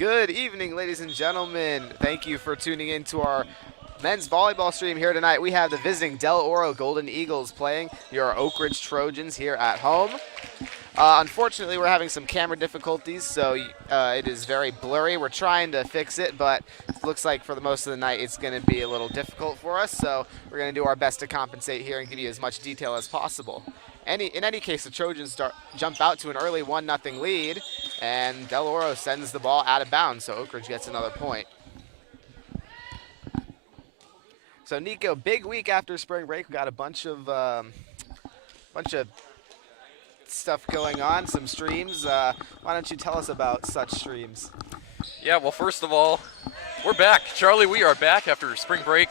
Good evening, ladies and gentlemen. Thank you for tuning in to our men's volleyball stream here tonight. We have the visiting Del Oro Golden Eagles playing your Oak Ridge Trojans here at home. Unfortunately, we're having some camera difficulties, so it is very blurry. We're trying to fix it, but it looks like for the most of the night it's going to be a little difficult for us, so we're going to do our best to compensate here and give you as much detail as possible. In any case, the Trojans jump out to an early 1-0 lead, and Del Oro sends the ball out of bounds, so Oak Ridge gets another point. So Nico, big week after spring break. We got a bunch of stuff going on, some streams. Why don't you tell us about such streams? Yeah, well, first of all, we're back. Charlie, we are back after spring break,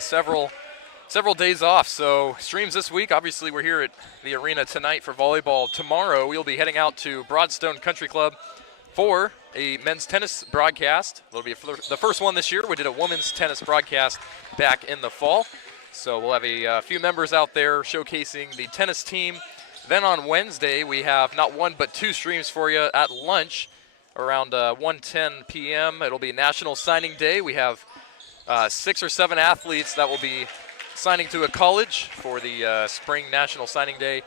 several days off. So streams this week. Obviously, we're here at the arena tonight for volleyball. Tomorrow, we'll be heading out to Broadstone Country Club for a men's tennis broadcast. It'll be the first one this year. We did a women's tennis broadcast back in the fall. So we'll have a few members out there showcasing the tennis team. Then on Wednesday, we have not one but two streams for you at lunch around 1:10 p.m. It'll be National Signing Day. We have 6 or 7 athletes that will be signing to a college for the Spring National Signing Day.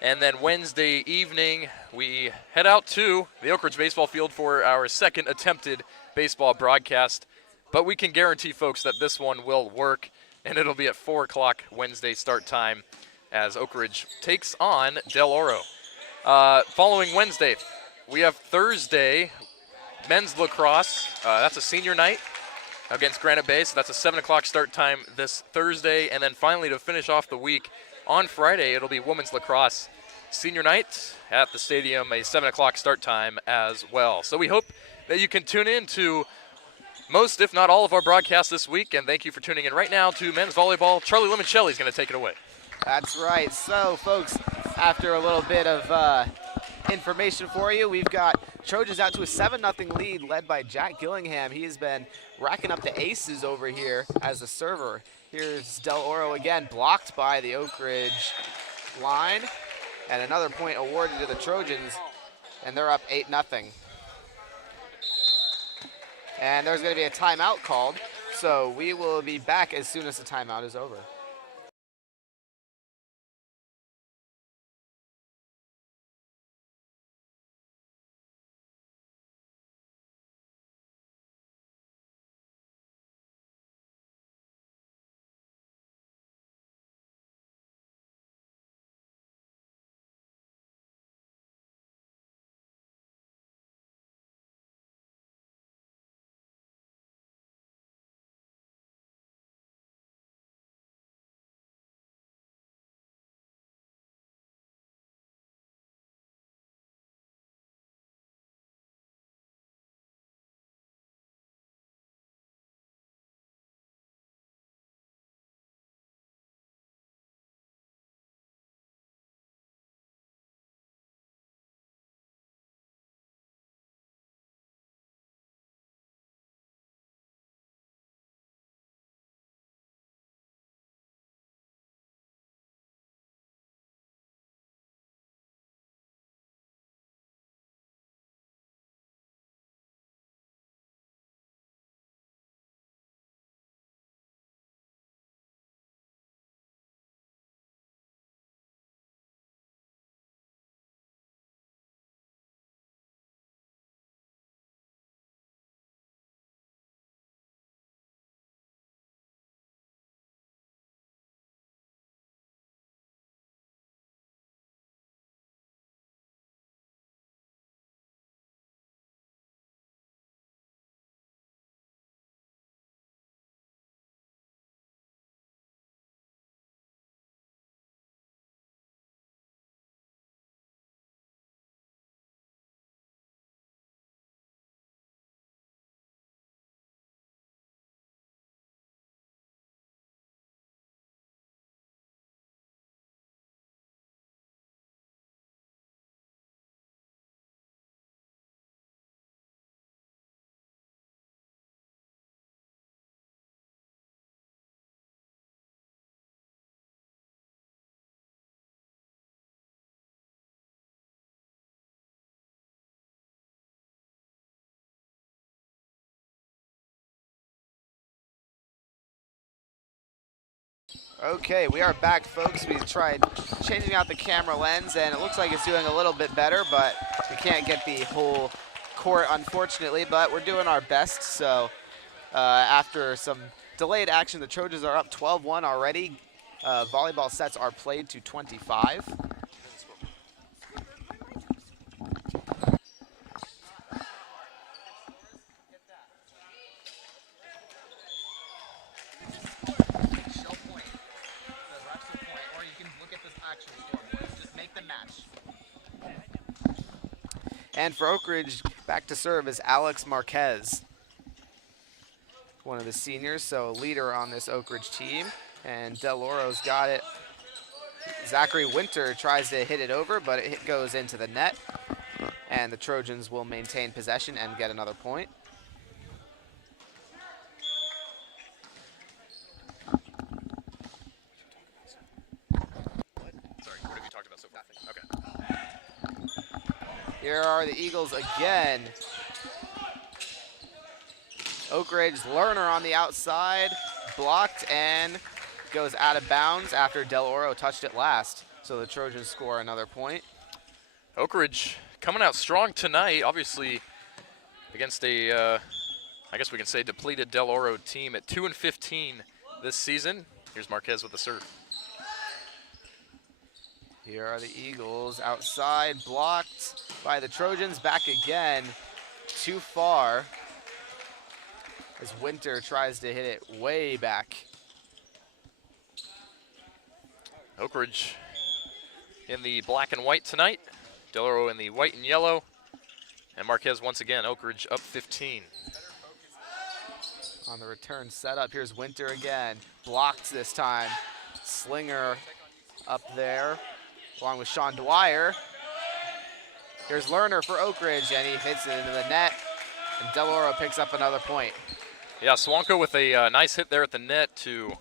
And then Wednesday evening, we head out to the Oak Ridge baseball field for our second attempted baseball broadcast. But we can guarantee, folks, that this one will work, and it'll be at 4 o'clock Wednesday start time as Oak Ridge takes on Del Oro. Following Wednesday, we have Thursday, men's lacrosse. That's a senior night against Granite Bay, so that's a 7 o'clock start time this Thursday. And then finally, to finish off the week, on Friday, it'll be women's lacrosse senior night at the stadium, a 7 o'clock start time as well. So we hope that you can tune in to most, if not all, of our broadcasts this week. And thank you for tuning in right now to men's volleyball. Charlie Limoncelli is going to take it away. That's right. So, folks, after a little bit of information for you, we've got Trojans out to a 7-0 lead led by Jack Gillingham. He has been racking up the aces over here as a server. Here's Del Oro again, blocked by the Oak Ridge line. And another point awarded to the Trojans, and they're up 8-0. And there's going to be a timeout called, so we will be back as soon as the timeout is over. Okay, we are back, folks. We tried changing out the camera lens, and it looks like it's doing a little bit better, but we can't get the whole court, unfortunately, but we're doing our best. So after some delayed action, the Trojans are up 12-1 already. Volleyball sets are played to 25. And for Oak Ridge, back to serve is Alex Marquez, one of the seniors, so a leader on this Oak Ridge team. And Del Oro's got it. Zachary Winter tries to hit it over, but it goes into the net. And the Trojans will maintain possession and get another point. Sorry, what have you talked about so far? Okay. Here are the Eagles again. Oak Ridge Lerner on the outside, blocked and goes out of bounds after Del Oro touched it last. So the Trojans score another point. Oak Ridge coming out strong tonight, obviously against a, I guess we can say, depleted Del Oro team at 2-15 this season. Here's Marquez with the serve. Here are the Eagles outside, blocked by the Trojans. Back again, too far, as Winter tries to hit it way back. Oak Ridge in the black and white tonight. Del Oro in the white and yellow. And Marquez once again, Oak Ridge up 15. On the return setup, here's Winter again. Blocked this time. Slinger up there, along with Sean Dwyer. Here's Lerner for Oak Ridge, and he hits it into the net. And Del Oro picks up another point. Yeah, Swanko with a nice hit there at the net to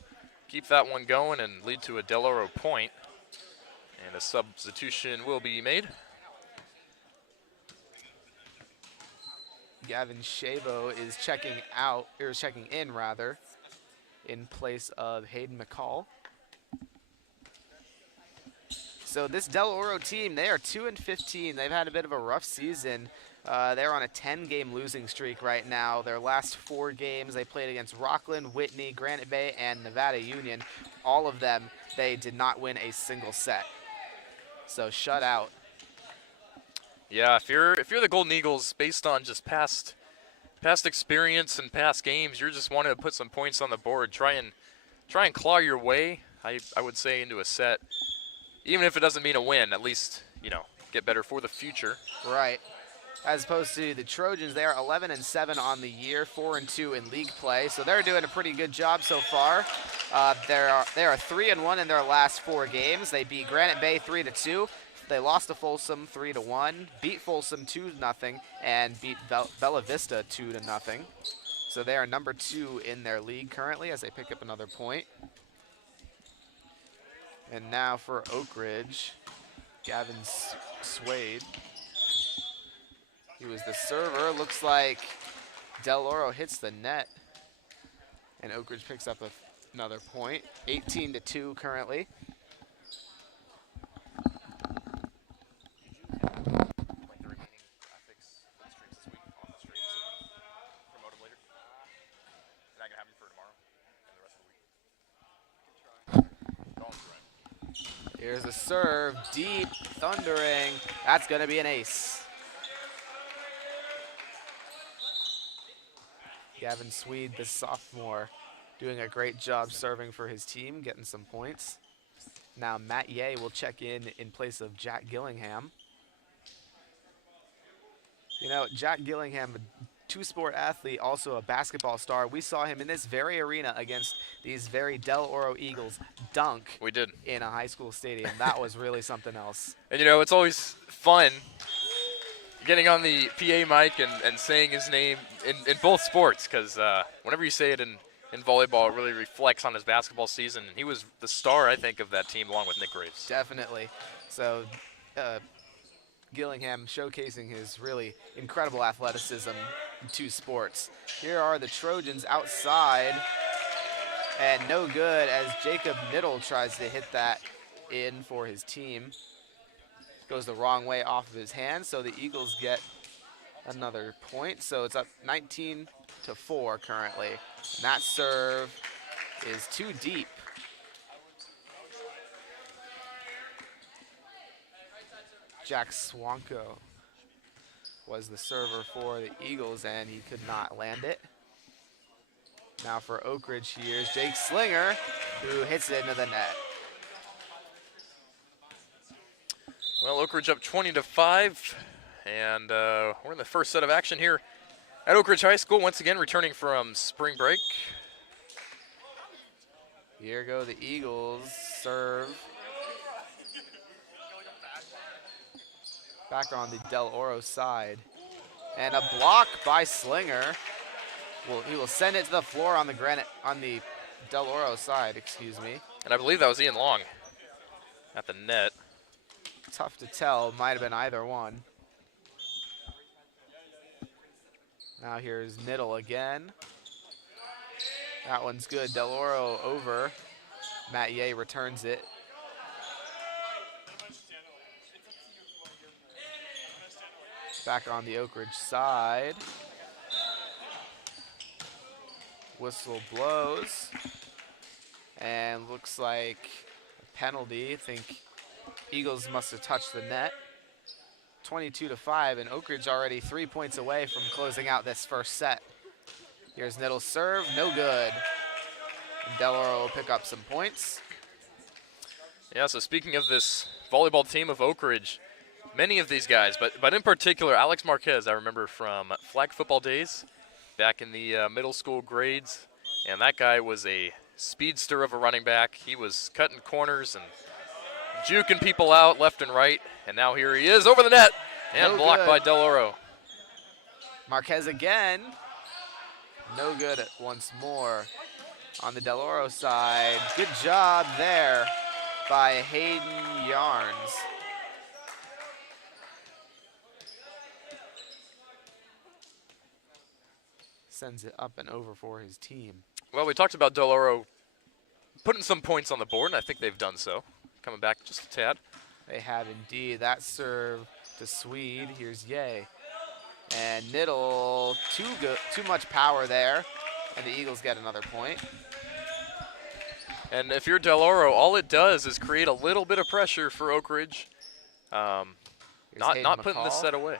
keep that one going and lead to a Del Oro point. And a substitution will be made. Gavin Shavo is checking out, or checking in rather, in place of Hayden McCall. So this Del Oro team, they are 2-15. They've had a bit of a rough season. They're on a 10-game losing streak right now. Their last 4 games, they played against Rockland, Whitney, Granite Bay, and Nevada Union. All of them, they did not win a single set. So shut out. Yeah, if you're the Golden Eagles, based on just past experience and past games, you're just wanting to put some points on the board. Try and claw your way, I would say, into a set. Even if it doesn't mean a win, at least, you know, get better for the future. Right. As opposed to the Trojans, they are 11-7 on the year, 4-2 in league play. So they're doing a pretty good job so far. They are 3-1 in their last 4 games. They beat Granite Bay 3-2. They lost to Folsom 3-1, beat Folsom 2-0, and beat Bella Vista 2-0. So they are number 2 in their league currently as they pick up another point. And now for Oak Ridge, Gavin Swade. He was the server. Looks like Del Oro hits the net, and Oak Ridge picks up another point. 18-2 currently. Here's a serve, deep, thundering. That's gonna be an ace. Gavin Swede, the sophomore, doing a great job serving for his team, getting some points. Now Matt Ye will check in place of Jack Gillingham. You know, Jack Gillingham, a 2-sport athlete, also a basketball star. We saw him in this very arena against these very Del Oro Eagles dunk. We did. In a high school stadium. That was really something else. And, you know, it's always fun getting on the PA mic and saying his name in both sports, because whenever you say it in volleyball, it really reflects on his basketball season. And he was the star, I think, of that team along with Nick Graves. Definitely. So Gillingham showcasing his really incredible athleticism in 2 sports. Here are the Trojans outside. and no good as Jacob Niddle tries to hit that in for his team. Goes the wrong way off of his hand, so the Eagles get another point. So it's up 19-4 currently. And that serve is too deep. Jack Swanko was the server for the Eagles, and he could not land it. Now for Oak Ridge, here's Jake Slinger, who hits it into the net. Well, Oak Ridge up 20-5, and we're in the first set of action here at Oak Ridge High School, once again returning from spring break. Here go the Eagles, serve. Back on the Del Oro side. And a block by Slinger. Well, he will send it to the floor on the Del Oro side, excuse me. And I believe that was Ian Long at the net. Tough to tell, might have been either one. Now here's Niddle again. That one's good, Del Oro over. Matt Ye returns it. Back on the Oak Ridge side. Whistle blows. And looks like a penalty. I think Eagles must have touched the net. 22-5, and Oak Ridge already 3 points away from closing out this first set. Here's Niddle's serve, no good. And Del Oro will pick up some points. Yeah, so speaking of this volleyball team of Oak Ridge, many of these guys, but in particular, Alex Marquez, I remember from flag football days back in the middle school grades. And that guy was a speedster of a running back. He was cutting corners and juking people out left and right. And now here he is over the net and blocked by Del Oro. Marquez again. No good once more on the Del Oro side. Good job there by Hayden Yarns. Sends it up and over for his team. Well, we talked about Del Oro putting some points on the board, and I think they've done so. Coming back just a tad. They have indeed. That serve to Swede. Here's Ye. And Niddle, too much power there. And the Eagles get another point. And if you're Del Oro, all it does is create a little bit of pressure for Oak Ridge. Not putting this set away.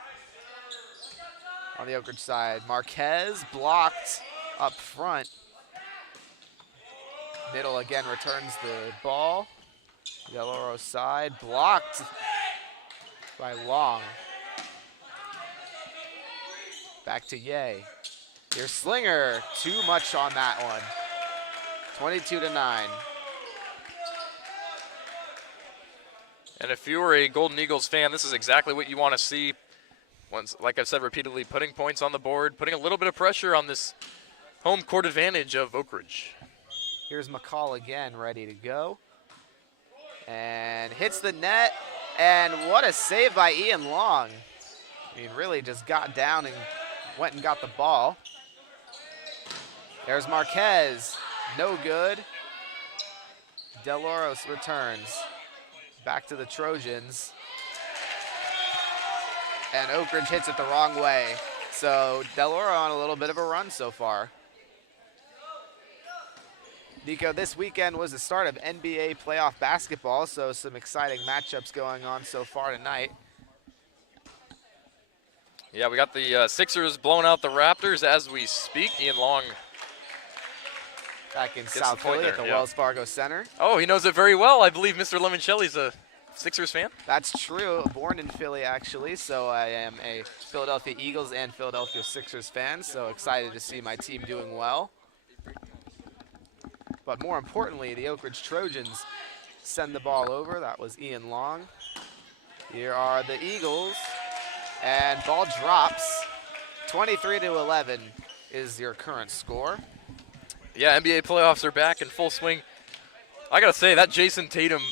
On the Oak Ridge side, Marquez blocked up front. Niddle again returns the ball. Del Oro side, blocked by Long. Back to Ye. Here's Slinger, too much on that one. 22-9. And if you were a Golden Eagles fan, this is exactly what you want to see. Once, like I've said repeatedly, putting points on the board, putting a little bit of pressure on this home court advantage of Oak Ridge. Here's McCall again, ready to go. And hits the net, and what a save by Ian Long. I mean, really just got down and went and got the ball. There's Marquez, no good. Del Oro returns. Back to the Trojans. And Oak Ridge hits it the wrong way. So Del Oro on a little bit of a run so far. Nico, this weekend was the start of NBA playoff basketball, so some exciting matchups going on so far tonight. Yeah, we got the Sixers blowing out the Raptors as we speak. Ian Long back in South Philly at the Wells Fargo Center. Oh, he knows it very well. I believe Mr. Lemoncelli's a Sixers fan. That's true. Born in Philly, actually, so I am a Philadelphia Eagles and Philadelphia Sixers fan, so excited to see my team doing well. But more importantly, the Oak Ridge Trojans send the ball over. That was Ian Long. Here are the Eagles, and ball drops. 23-11 is your current score. Yeah, NBA playoffs are back in full swing. I gotta say, that Jason Tatum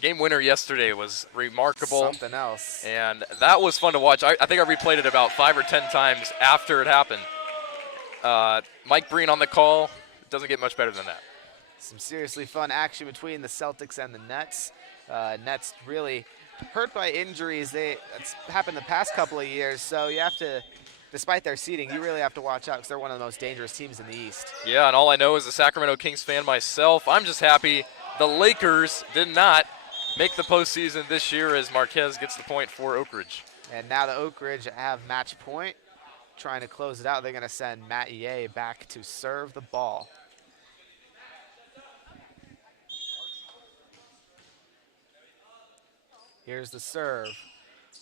game winner yesterday was remarkable. Something else. And that was fun to watch. I think I replayed it about 5 or 10 times after it happened. Mike Breen on the call. Doesn't get much better than that. Some seriously fun action between the Celtics and the Nets. Nets really hurt by injuries. That's happened the past couple of years, so you have to, despite their seeding, you really have to watch out because they're one of the most dangerous teams in the East. Yeah, and all I know is a Sacramento Kings fan myself. I'm just happy the Lakers did not make the postseason this year as Marquez gets the point for Oak Ridge. And now the Oak Ridge have match point. Trying to close it out, they're going to send Matt Ye back to serve the ball. Here's the serve.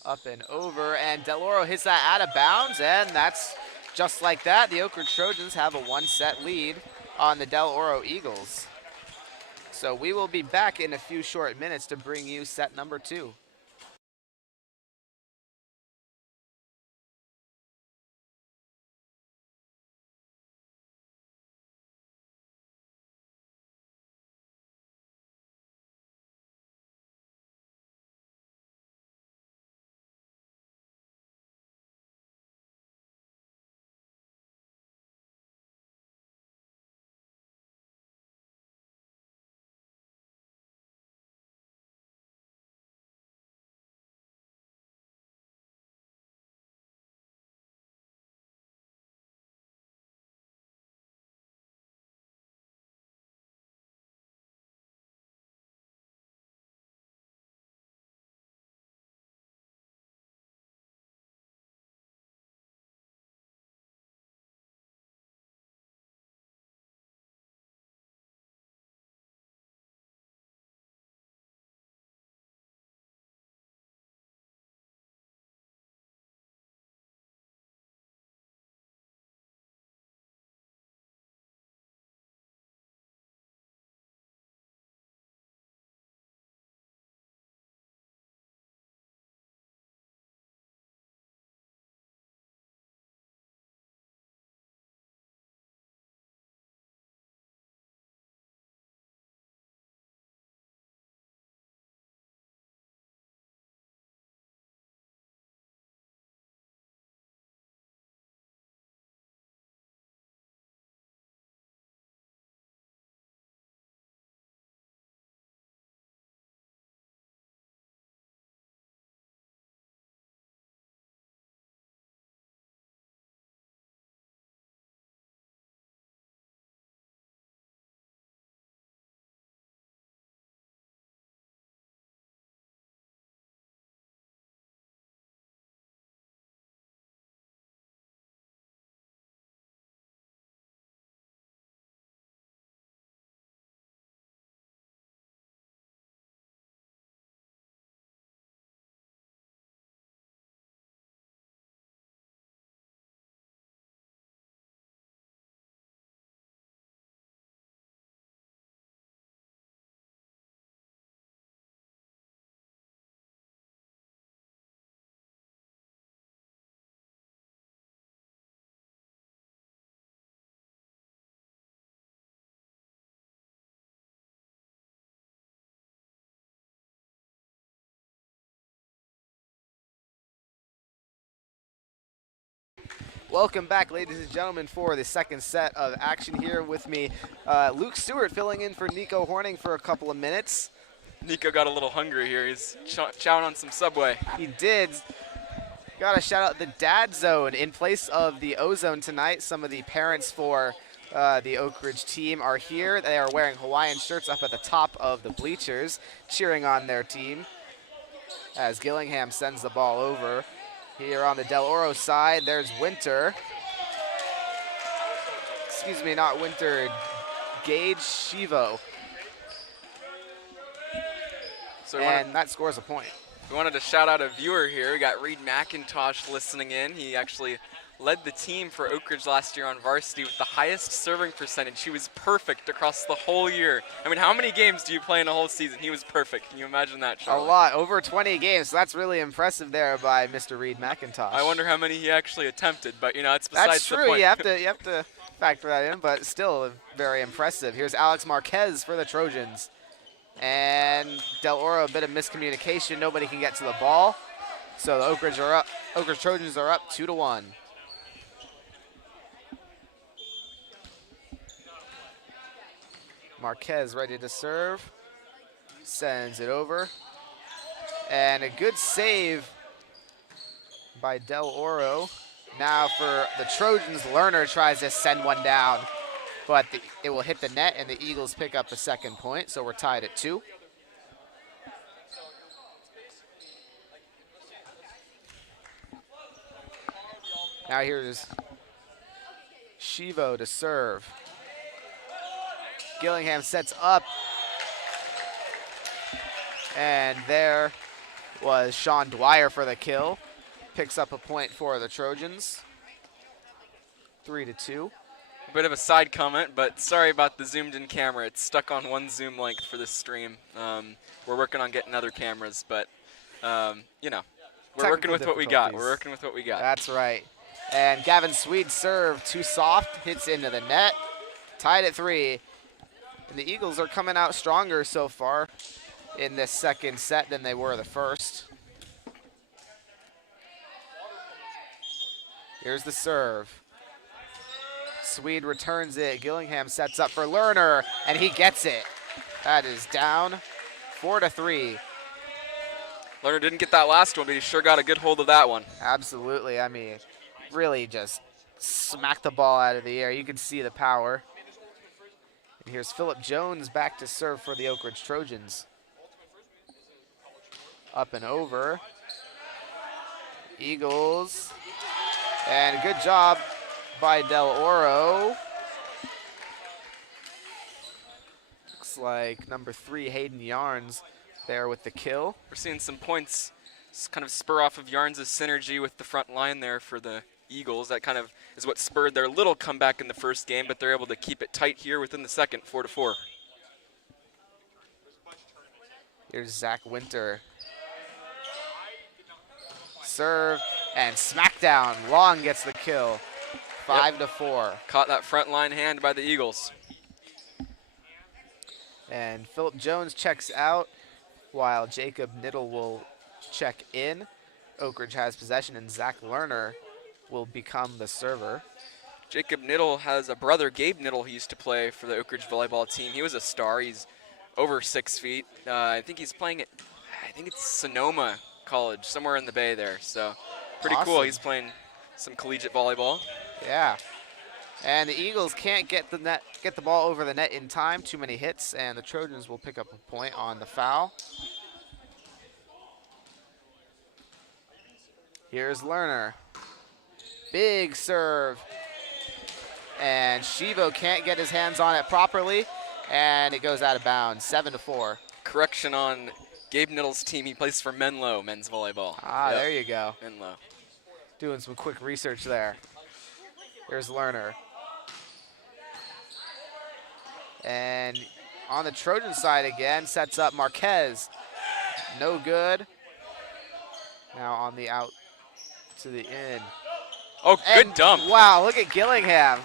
Up and over, and Del Oro hits that out of bounds, and that's just like that. The Oak Ridge Trojans have a one-set lead on the Del Oro Eagles. So we will be back in a few short minutes to bring you set number 2. Welcome back, ladies and gentlemen, for the second set of action here with me. Luke Stewart filling in for Nico Horning for a couple of minutes. Nico got a little hungry here. He's chowing on some Subway. He did. Got to shout out the Dad Zone in place of the O-Zone tonight. Some of the parents for the Oak Ridge team are here. They are wearing Hawaiian shirts up at the top of the bleachers, cheering on their team as Gillingham sends the ball over. Here on the Del Oro side, there's Winter. Excuse me, not Winter, Gage Shivo. And that scores a point. We wanted to shout out a viewer here. We got Reed McIntosh listening in. He actually led the team for Oak Ridge last year on varsity with the highest serving percentage. He was perfect across the whole year. I mean, how many games do you play in a whole season? He was perfect. Can you imagine that, Charlie? A lot, over 20 games. So that's really impressive there by Mr. Reed McIntosh. I wonder how many he actually attempted, but you know, it's besides the point. That's true. You have to factor that in, but still very impressive. Here's Alex Marquez for the Trojans. And Del Oro, a bit of miscommunication. Nobody can get to the ball. So the Oak Ridge Trojans are up 2-1. Marquez ready to serve. Sends it over. And a good save by Del Oro. Now for the Trojans, Lerner tries to send one down, but it will hit the net, and the Eagles pick up the second point, so we're tied at 2. Now here's Shivo to serve. Gillingham sets up, and there was Sean Dwyer for the kill. Picks up a point for the Trojans. 3-2. A bit of a side comment, but sorry about the zoomed-in camera. It's stuck on one zoom length for this stream. We're working on getting other cameras, but you know, we're working with what we got. We're working with what we got. That's right. And Gavin Swede served too soft, hits into the net. Tied at 3. And the Eagles are coming out stronger so far in this second set than they were the first. Here's the serve. Swede returns it. Gillingham sets up for Lerner, and he gets it. That is down 4-3. Lerner didn't get that last one, but he sure got a good hold of that one. Absolutely. I mean, really just smacked the ball out of the air. You can see the power. And here's Phillip Jones back to serve for the Oak Ridge Trojans. Up and over. Eagles. And a good job by Del Oro. Looks like number 3, Hayden Yarns, there with the kill. We're seeing some points kind of spur off of Yarns' synergy with the front line there for the Eagles. That kind of is what spurred their little comeback in the first game, but they're able to keep it tight here within the second, 4-4. Here's Zach Winter. Serve and smackdown. Long gets the kill. 5-4. Caught that front line hand by the Eagles. And Phillip Jones checks out while Jacob Niddle will check in. Oak Ridge has possession, and Zach Lerner will become the server. Jacob Niddle has a brother, Gabe Niddle, who used to play for the Oak Ridge volleyball team. He was a star. He's over 6 feet. I think he's playing at, I think it's Sonoma College, somewhere in the Bay there. So pretty cool. He's playing some collegiate volleyball. Yeah. And the Eagles can't get the ball over the net in time. Too many hits, and the Trojans will pick up a point on the foul. Here's Lerner. Big serve. And Shivo can't get his hands on it properly, and it goes out of bounds, 7-4. Correction on Gabe Niddle's team. He plays for Menlo men's volleyball. Ah, yep. There you go. Menlo. Doing some quick research there. Here's Lerner. And on the Trojan side again, sets up Marquez. No good. Now on the out to the in. Oh, good dump. Wow, look at Gillingham.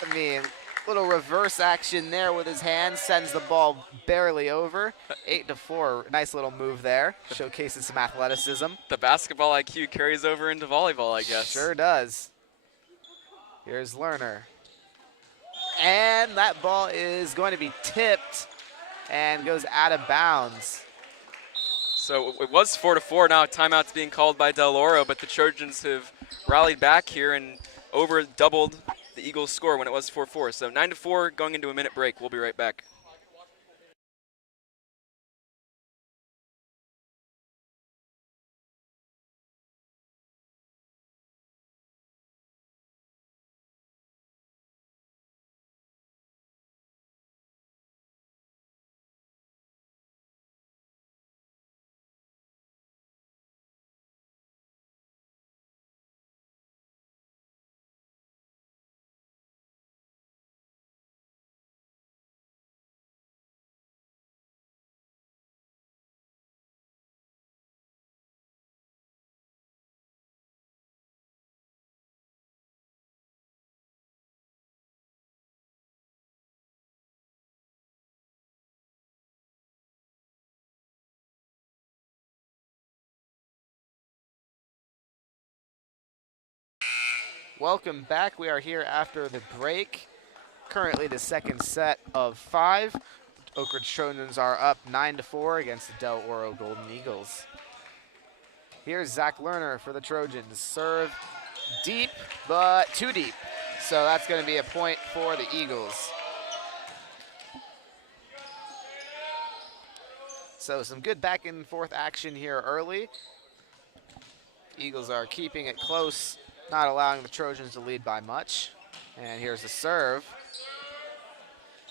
I mean, little reverse action there with his hand, sends the ball barely over. 8-4, nice little move there. Showcases some athleticism. The basketball IQ carries over into volleyball, I guess. Sure does. Here's Lerner. And that ball is going to be tipped and goes out of bounds. So it was 4-4. Now a timeout's being called by Del Oro, but the Trojans have rallied back here and over doubled the Eagles' score when it was 4-4. So 9-4 going into a minute break. We'll be right back. Welcome back. We are here after the break. currently the second set of 5. Oak Ridge Trojans are up 9-4 against the Del Oro Golden Eagles. Here's Zach Lerner for the Trojans. Serve deep, but too deep. So that's going to be a point for the Eagles. So some good back and forth action here early. Eagles are keeping it close, not allowing the Trojans to lead by much. And here's the serve.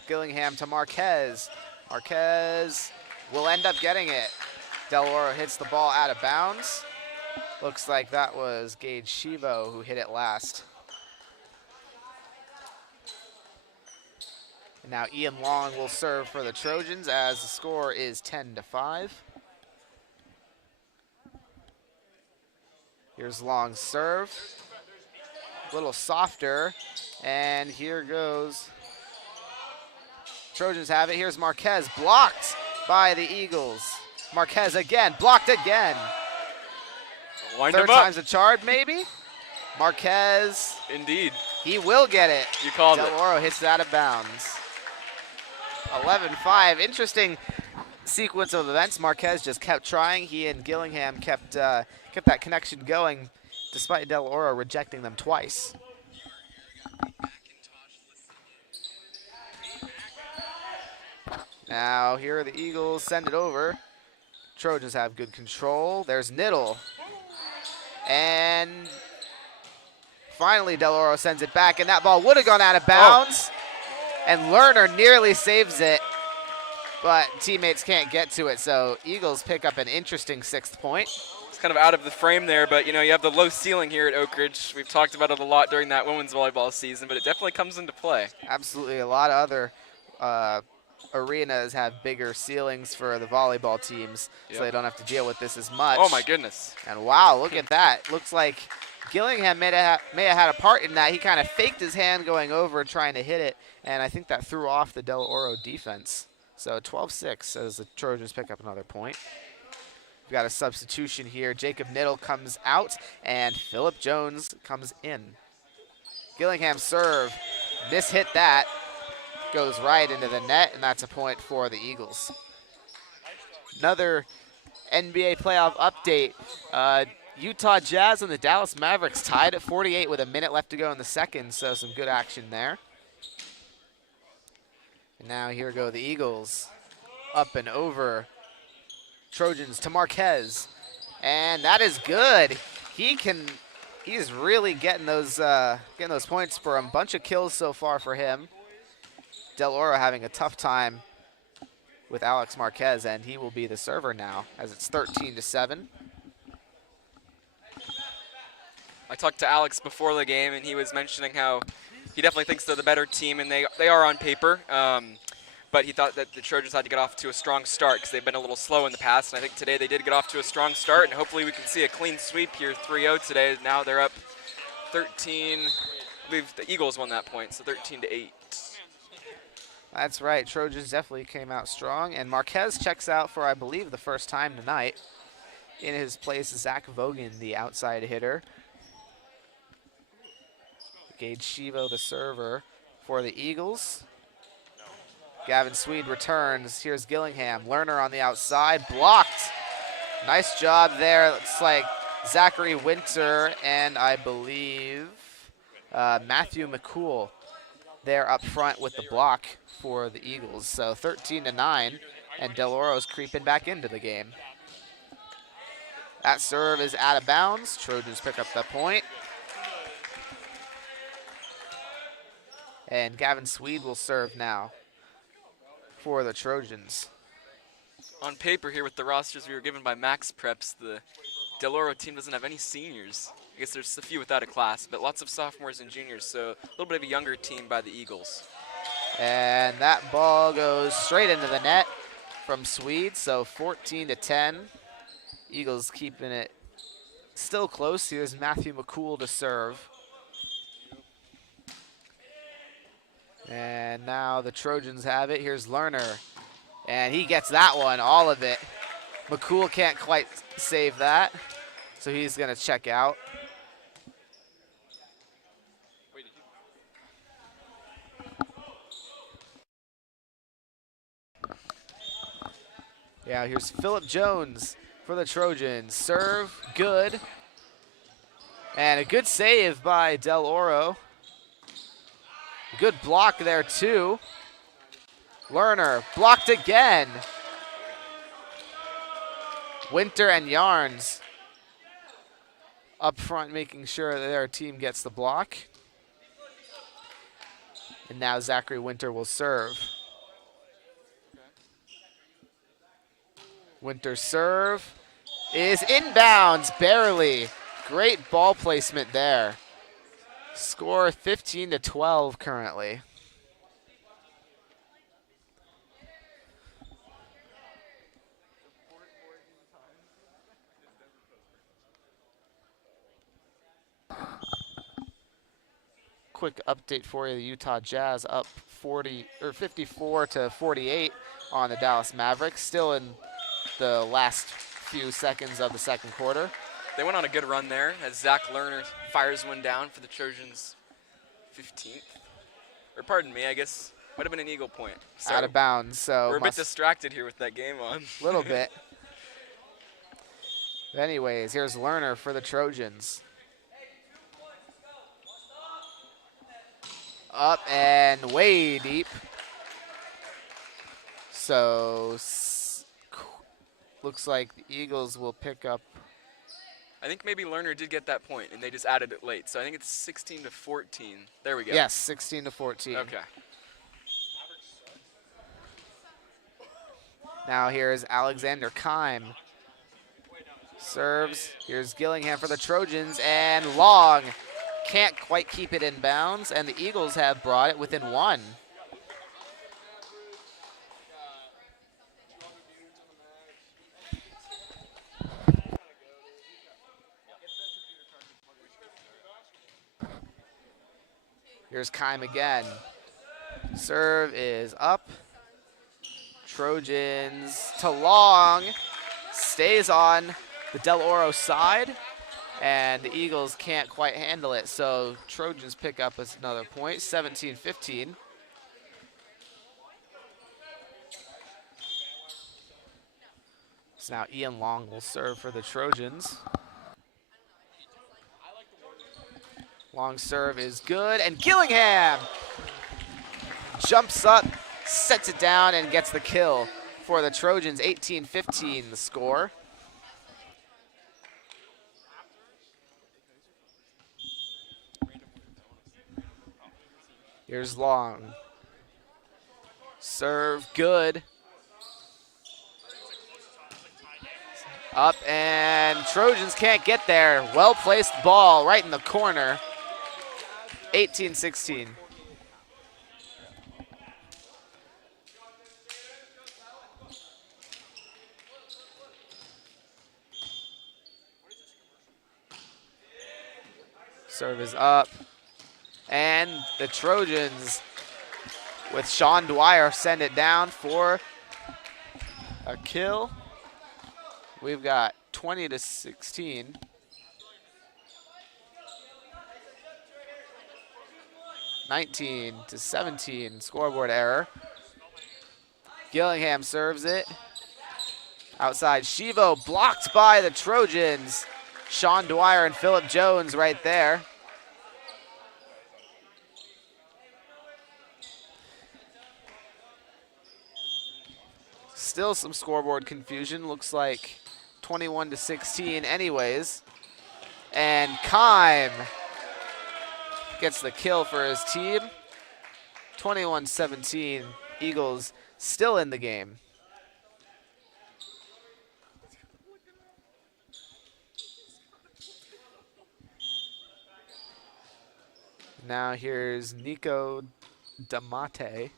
Gillingham to Marquez. Marquez will end up getting it. Del Oro hits the ball out of bounds. Looks like that was Gage Shivo who hit it last. And now Ian Long will serve for the Trojans as the score is 10-5. Here's Long's serve. A little softer. And here goes. Trojans have it. Here's Marquez, blocked by the Eagles. Marquez again, blocked again. Wind Third him up. time's a charm, maybe? Marquez. Indeed. He will get it. You called Del it. Oro hits it out of bounds. 11-5. Interesting sequence of events. Marquez just kept trying. He and Gillingham kept that connection going, despite Del Oro rejecting them twice. Now here are the Eagles, send it over. Trojans have good control. There's Niddle. And finally Del Oro sends it back, and that ball would have gone out of bounds. And Lerner nearly saves it, but teammates can't get to it, so Eagles pick up an interesting 6th point. It's kind of out of the frame there, but you know, you have the low ceiling here at Oak Ridge. We've talked about it a lot during that women's volleyball season, but it definitely comes into play. Absolutely. A lot of other arenas have bigger ceilings for the volleyball teams, so they don't have to deal with this as much. Oh my goodness. And wow, look at that. Looks like Gillingham may have had a part in that. He kind of faked his hand going over trying to hit it, and I think that threw off the Del Oro defense. So 12-6 as the Trojans pick up another point. We've got a substitution here. Jacob Niddle comes out, and Phillip Jones comes in. Gillingham serve, mishit that. Goes right into the net, and that's a point for the Eagles. Another NBA playoff update. Utah Jazz and the Dallas Mavericks tied at 48 with a minute left to go in the second, so some good action there. And now here go the Eagles. Up and over. Trojans to Marquez. And that is good. He's really getting those points for him. Bunch of kills so far for him. Del Oro having a tough time with Alex Marquez, and he will be the server now as it's 13-7. I talked to Alex before the game, and he was mentioning how he definitely thinks they're the better team, and they are on paper. But he thought that the Trojans had to get off to a strong start because they've been a little slow in the past, and I think today they did get off to a strong start, and hopefully we can see a clean sweep here, 3-0 today. Now they're up 13. I believe the Eagles won that point, so 13-8. That's right. Trojans definitely came out strong, and Marquez checks out for, I believe, the first time tonight. In his place, Zach Vogan, the outside hitter. Gage Shivo, the server for the Eagles. Gavin Swede returns. Here's Gillingham. Lerner on the outside, blocked. Nice job there. Looks like Zachary Winter and I believe Matthew McCool there up front with the block for the Eagles. So 13-9, and Del Oro's creeping back into the game. That serve is out of bounds. Trojans pick up the point. And Gavin Swede will serve now for the Trojans. On paper here with the rosters we were given by Max Preps, the Del Oro team doesn't have any seniors. I guess there's a few without a class, but lots of sophomores and juniors, so a little bit of a younger team by the Eagles. And that ball goes straight into the net from Swede, so 14-10. Eagles keeping it still close. Here's Matthew McCool to serve. And now the Trojans have it. Here's Lerner. And he gets that one, all of it. McCool can't quite save that, so he's going to check out. Yeah, here's Philip Jones for the Trojans. Serve, good. And a good save by Del Oro. Good block there too. Lerner blocked again. Winter and Yarns up front making sure that their team gets the block. And now Zachary Winter will serve. Winter's serve is inbounds, barely. Great ball placement there. Score 15-12 currently. Quick update for you, the Utah Jazz up 54-48 on the Dallas Mavericks, still in the last few seconds of the second quarter. They went on a good run there as Zach Lerner fires one down for the Trojans' 15th. Or pardon me, I guess might have been an Eagle point. So out of bounds, so we're a bit distracted here with that game on. A little bit. Anyways, here's Lerner for the Trojans. Up and way deep. So looks like the Eagles will pick up. I think maybe Lerner did get that point, and they just added it late. So I think it's 16-14. There we go. Yes, 16-14. Okay. Now here's Alexander Kime. Serves. Here's Gillingham for the Trojans, and Long can't quite keep it in bounds, and the Eagles have brought it within one. Here's Kime again. Serve is up. Trojans to Long. Stays on the Del Oro side. And the Eagles can't quite handle it. So Trojans pick up another point, 17-15. So now Ian Long will serve for the Trojans. Long serve is good, and Gillingham jumps up, sets it down, and gets the kill for the Trojans. 18-15 the score. Here's Long. Serve, good. Up, and Trojans can't get there. Well-placed ball right in the corner. 18-16. Serve is up. And the Trojans, with Sean Dwyer, send it down for a kill. We've got 20-16. (19-17) scoreboard error. Gillingham serves it. Outside, Shivo blocked by the Trojans. Sean Dwyer and Philip Jones right there. Still some scoreboard confusion. Looks like 21-16 anyways. And Kime gets the kill for his team. 21-17, Eagles still in the game. Now here's Nico Damate.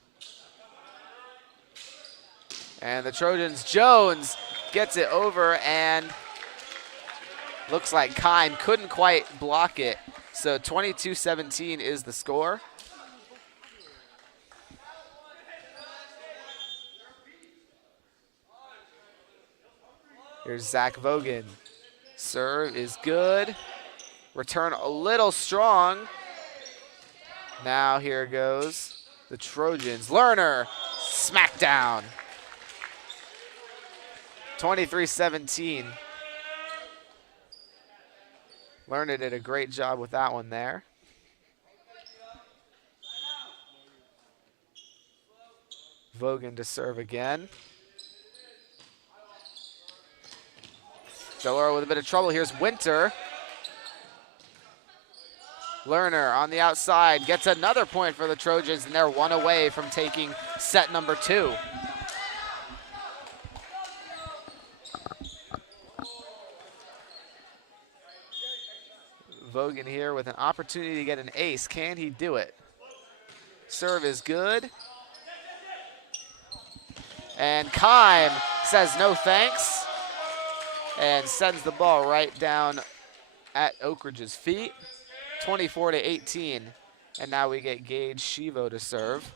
And the Trojans, Jones gets it over, and looks like Kime couldn't quite block it. So 22-17 is the score. Here's Zach Vogan. Serve is good. Return a little strong. Now here goes the Trojans. Lerner, smackdown. 23-17. Lerner did a great job with that one there. Vogan to serve again. Del Oro with a bit of trouble. Here's Winter. Lerner on the outside gets another point for the Trojans, and they're one away from taking set number 2. Vogan here with an opportunity to get an ace. Can he do it? Serve is good. And Kime says no thanks and sends the ball right down at Oak Ridge's feet. 24-18. And now we get Gage Shivo to serve.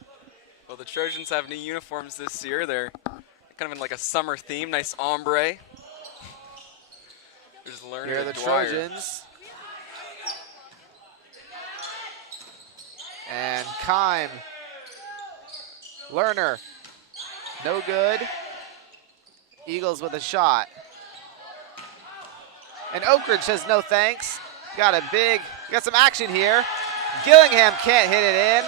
Well, the Trojans have new uniforms this year. They're kind of in like a summer theme, nice ombre. There's Lerner Here are the Dwyer. Trojans. And Kime. Lerner. No good. Eagles with a shot. And Oak Ridge says no thanks. Got some action here. Gillingham can't hit it in.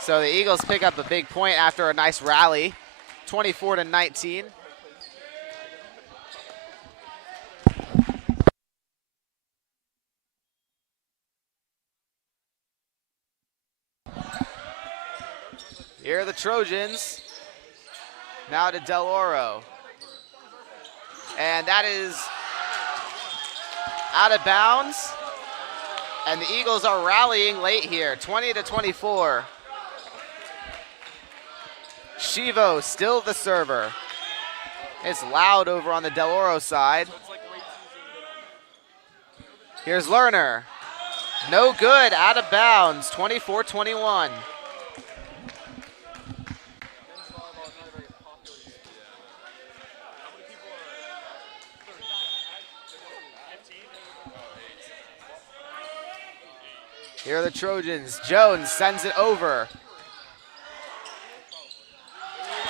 So the Eagles pick up a big point after a nice rally. 24-19. Here are the Trojans. Now to Del Oro. And that is out of bounds. And the Eagles are rallying late here, 20-24. Shivo still the server. It's loud over on the Del Oro side. Here's Lerner. No good, out of bounds, 24-21. Here are the Trojans. Jones sends it over.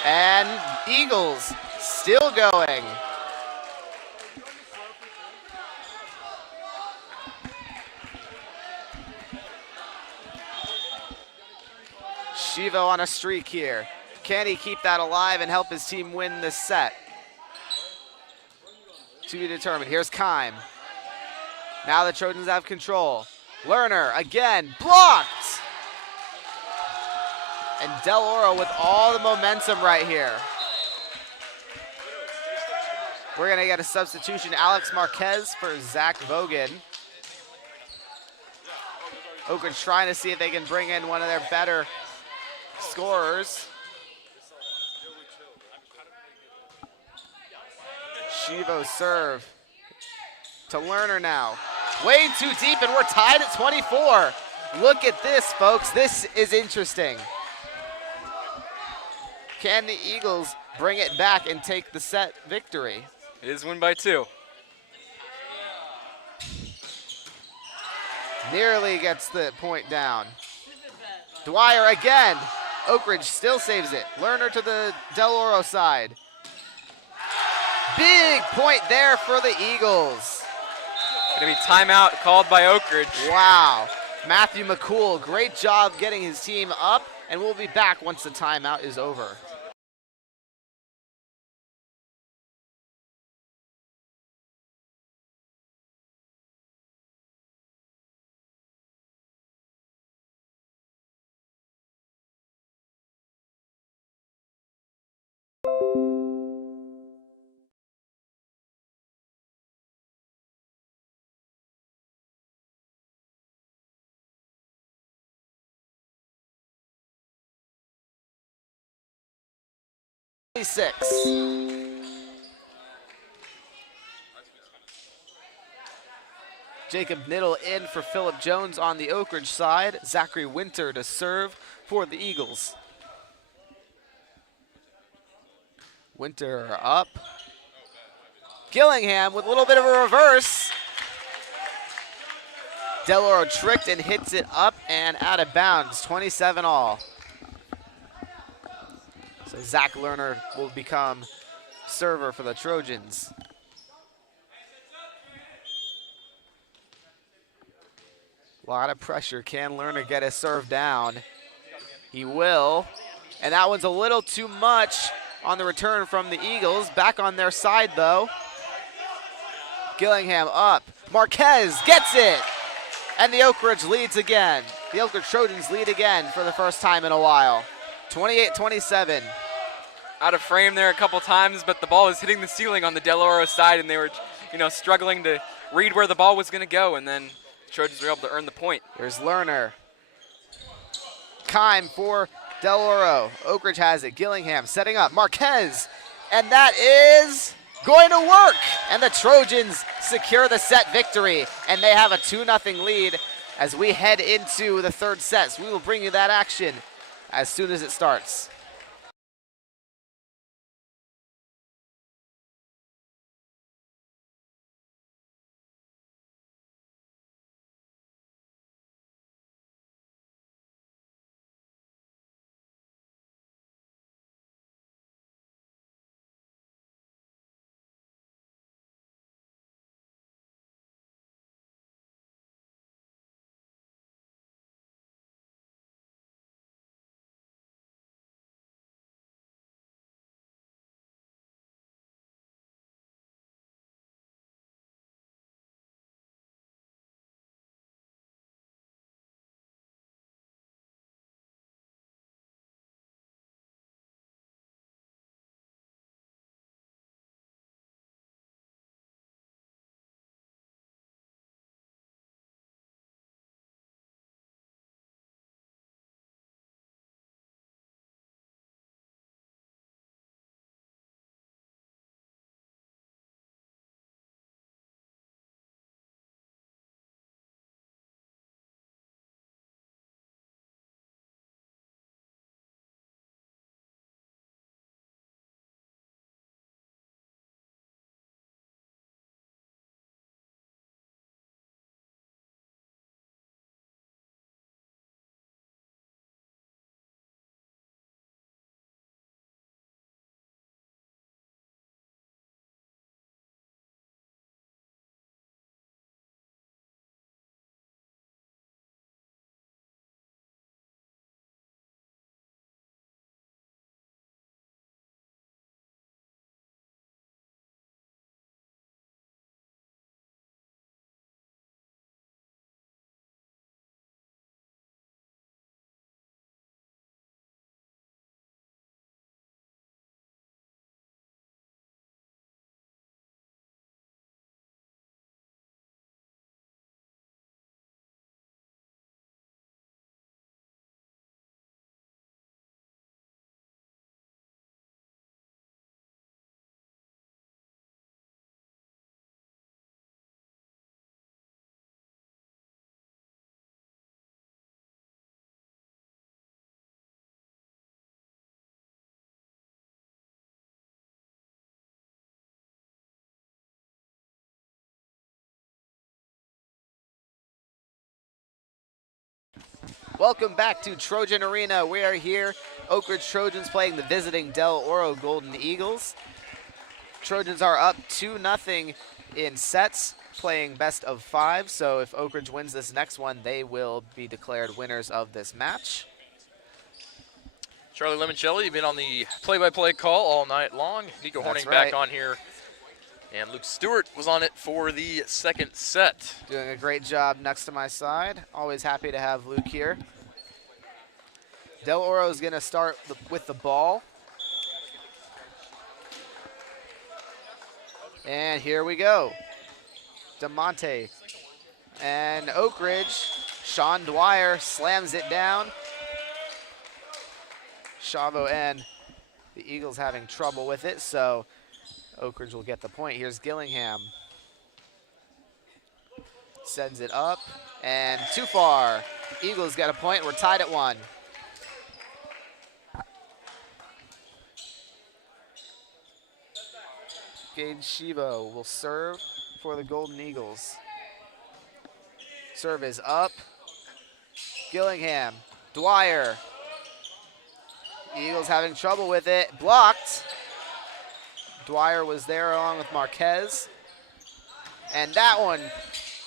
And Eagles still going. Shivo on a streak here. Can he keep that alive and help his team win this set? To be determined. Here's Kime. Now the Trojans have control. Lerner again, blocked. And Del Oro with all the momentum right here. We're gonna get a substitution. Alex Marquez for Zach Vogan. Oak Ridge trying to see if they can bring in one of their better scorers. Shivo serve to Lerner now. Way too deep, and we're tied at 24. Look at this, folks. This is interesting. Can the Eagles bring it back and take the set victory? It is win by 2. Nearly gets the point down. Dwyer again. Oak Ridge still saves it. Lerner to the Del Oro side. Big point there for the Eagles. Gonna be timeout called by Oak Ridge. Wow. Matthew McCool, great job getting his team up, and we'll be back once the timeout is over. Six. Jacob Niddle in for Phillip Jones on the Oak Ridge side. Zachary Winter to serve for the Eagles. Winter up. Gillingham with a little bit of a reverse. Del Oro tricked and hits it up and out of bounds, 27 all. So Zach Lerner will become server for the Trojans. A lot of pressure. Can Lerner get his serve down? He will. And that one's a little too much on the return from the Eagles. Back on their side, though. Gillingham up. Marquez gets it. And the Oak Ridge leads again. The Oak Ridge Trojans lead again for the first time in a while. 28-27. Out of frame there a couple times, but the ball was hitting the ceiling on the Del Oro side, and they were, struggling to read where the ball was going to go, and then the Trojans were able to earn the point. Here's Lerner. Kime for Del Oro. Oak Ridge has it. Gillingham setting up. Marquez. And that is going to work. And the Trojans secure the set victory. And they have a 2-0 lead as we head into the third set. So we will bring you that action as soon as it starts. Welcome back to Trojan Arena. We are here, Oak Ridge Trojans playing the visiting Del Oro Golden Eagles. Trojans are up 2-0 in sets, playing best of 5. So if Oak Ridge wins this next one, they will be declared winners of this match. Charlie Limoncelli, you've been on the play-by-play call all night long. Nico Horning back on here. And Luke Stewart was on it for the second set. Doing a great job next to my side. Always happy to have Luke here. Del Oro is going to start with the ball. And here we go. DeMonte. And Oak Ridge, Sean Dwyer slams it down. Chavo and the Eagles having trouble with it, so Oak Ridge will get the point. Here's Gillingham. Sends it up, and too far. Eagles got a point. We're tied at 1. Gage Shivo will serve for the Golden Eagles. Serve is up. Gillingham. Dwyer. Eagles having trouble with it. Blocked. Dwyer was there along with Marquez. And that one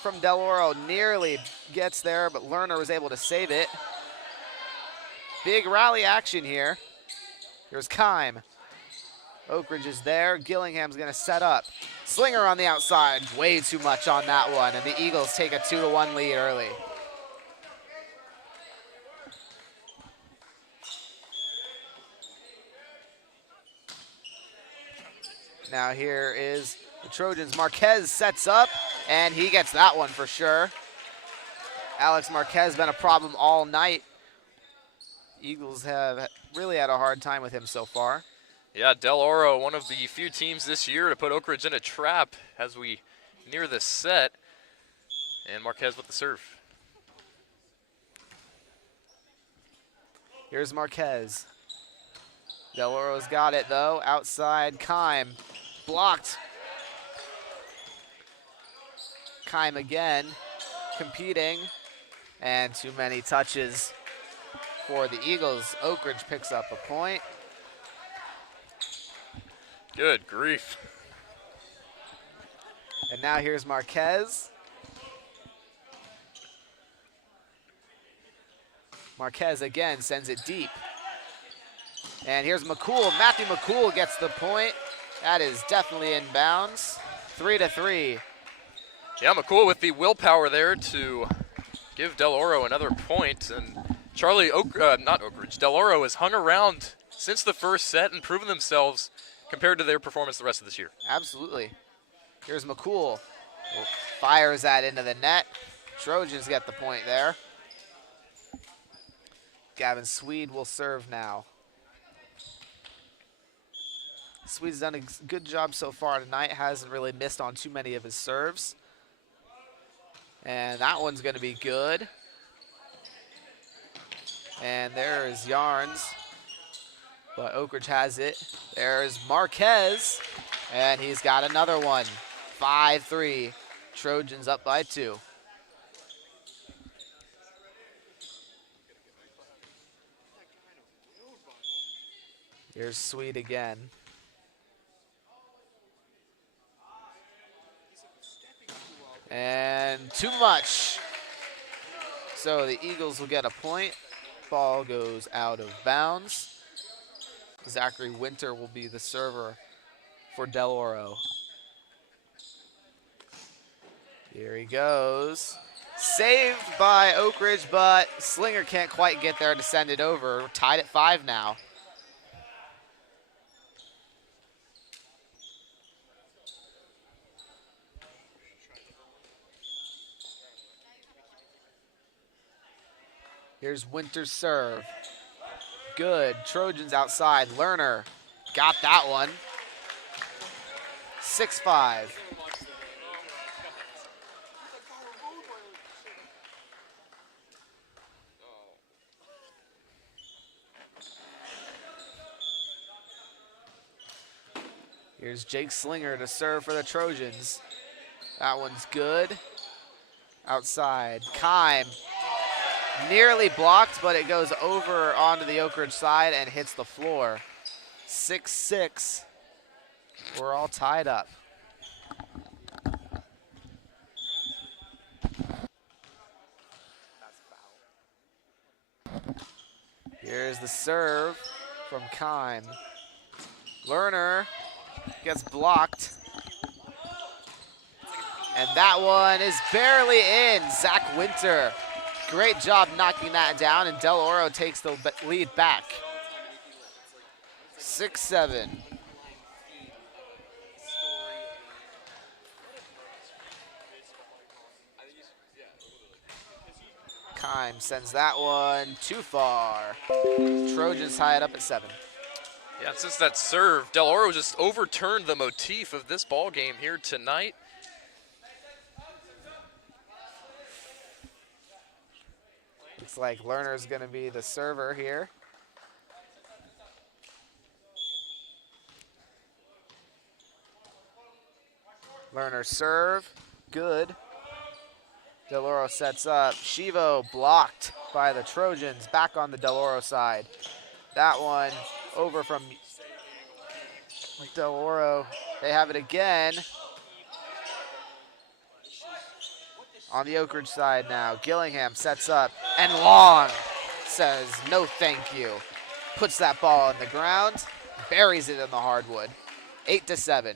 from Del Oro nearly gets there, but Lerner was able to save it. Big rally action here. Here's Kime. Oak Ridge is there. Gillingham's going to set up. Slinger on the outside. Way too much on that one, and the Eagles take a 2-1 lead early. Now here is the Trojans. Marquez sets up, and he gets that one for sure. Alex Marquez been a problem all night. Eagles have really had a hard time with him so far. Yeah, Del Oro, one of the few teams this year to put Oak Ridge in a trap as we near the set. And Marquez with the serve. Here's Marquez. Del Oro's got it though. Outside, Kime. Blocked. Kime again, competing. And too many touches for the Eagles. Oak Ridge picks up a point. Good grief. And now here's Marquez. Marquez again sends it deep. And here's McCool. Matthew McCool gets the point. That is definitely in bounds. 3-3. Yeah, McCool with the willpower there to give Del Oro another point. And not Oak Ridge, Del Oro has hung around since the first set and proven themselves compared to their performance the rest of this year. Absolutely. Here's McCool. Fires that into the net. Trojans get the point there. Gavin Swede will serve now. Swede's done a good job so far tonight. Hasn't really missed on too many of his serves. And that one's going to be good. And there is Yarns. But Oak Ridge has it. There's Marquez. And he's got another one. 5-3. Trojans up by 2. Here's Swede again. And too much. So the Eagles will get a point. Ball goes out of bounds. Zachary Winter will be the server for Del Oro. Here he goes. Saved by Oak Ridge, but Slinger can't quite get there to send it over. We're tied at 5 now. Here's Winter's serve. Good. Trojans outside. Lerner got that one. 6-5. Here's Jake Slinger to serve for the Trojans. That one's good. Outside. Kime. Nearly blocked, but it goes over onto the Oak Ridge side and hits the floor. 6-6. We're all tied up. Here's the serve from Kime. Lerner gets blocked. And that one is barely in. Zach Winter. Great job knocking that down, and Del Oro takes the lead back. 6-7. Kime sends that one too far. Trojans tie it up at 7. Yeah, since that serve, Del Oro just overturned the motif of this ball game here tonight. Looks like Lerner's going to be the server here. Lerner serve, good. Del Oro sets up. Shivo blocked by the Trojans, back on the Del Oro side. that one over from Del Oro. They have it again. On the Oak Ridge side now, Gillingham sets up, and Long says no thank you. Puts that ball on the ground, buries it in the hardwood. 8-7.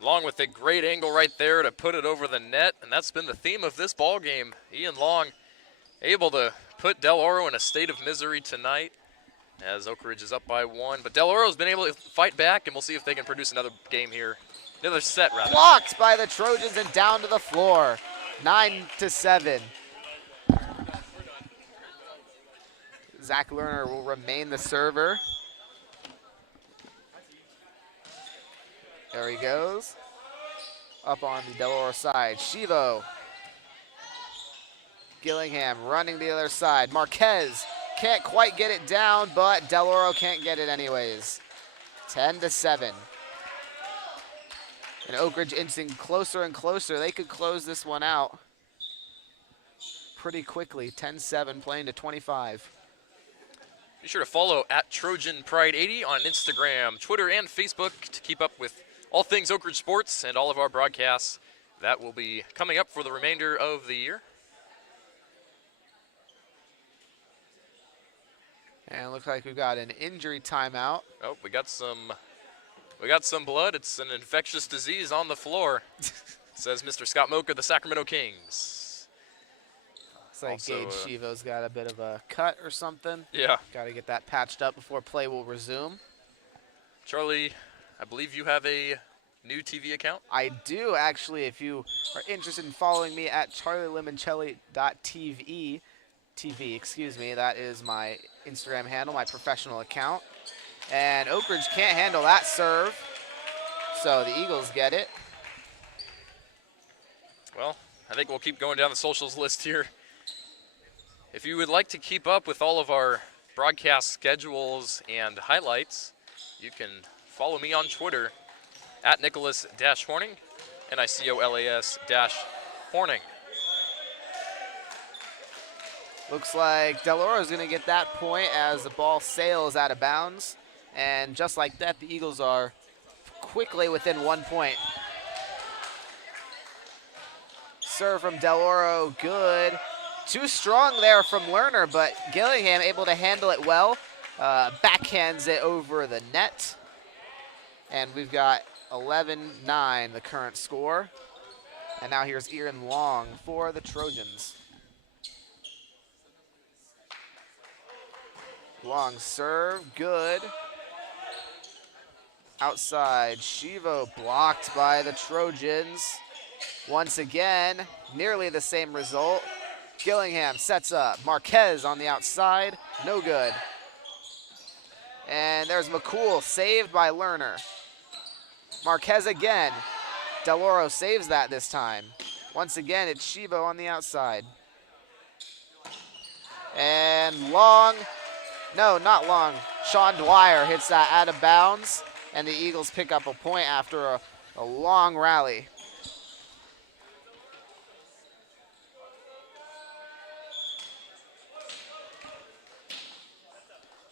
Long with a great angle right there to put it over the net, and that's been the theme of this ball game. Ian Long able to put Del Oro in a state of misery tonight as Oak Ridge is up by 1. But Del Oro's been able to fight back, and we'll see if they can produce another game here. Another set, rather. Blocked by the Trojans and down to the floor. 9-7. Zach Lerner will remain the server. There he goes. Up on the Del Oro side. Shivo. Gillingham running the other side. Marquez can't quite get it down, but Del Oro can't get it anyways. 10-7. And Oak Ridge inching closer and closer. They could close this one out pretty quickly. 10-7 playing to 25. Be sure to follow at Trojan Pride 80 on Instagram, Twitter, and Facebook to keep up with all things Oak Ridge sports and all of our broadcasts. That will be coming up for the remainder of the year. And it looks like we've got an injury timeout. Oh, we got some blood. It's an infectious disease on the floor, says Mr. Scott Mocha, the Sacramento Kings. Looks like Also, Gage Shivo's got a bit of a cut or something. Yeah. Got to get that patched up before play will resume. Charlie, I believe you have a new TV account? I do, actually. If you are interested in following me at charlielimoncelli.tv, that is my Instagram handle, my professional account. And Oak Ridge can't handle that serve, so the Eagles get it. Well, I think we'll keep going down the socials list here. If you would like to keep up with all of our broadcast schedules and highlights, you can follow me on Twitter at Nicholas-Horning, Nicolas-Horning. Looks like Del Oro is going to get that point as the ball sails out of bounds. And just like that, the Eagles are quickly within 1 point. Serve from Del Oro, good. Too strong there from Lerner, but Gillingham able to handle it well. Backhands it over the net. And we've got 11-9, the current score. And now here's Ian Long for the Trojans. Long serve, good. Outside, Shivo blocked by the Trojans. Once again, nearly the same result. Gillingham sets up. Marquez on the outside, no good. And there's McCool, saved by Lerner. Marquez again. Del Oro saves that this time. Once again, it's Shivo on the outside. And Long, no, not Long. Sean Dwyer hits that out of bounds. And the Eagles pick up a point after a long rally.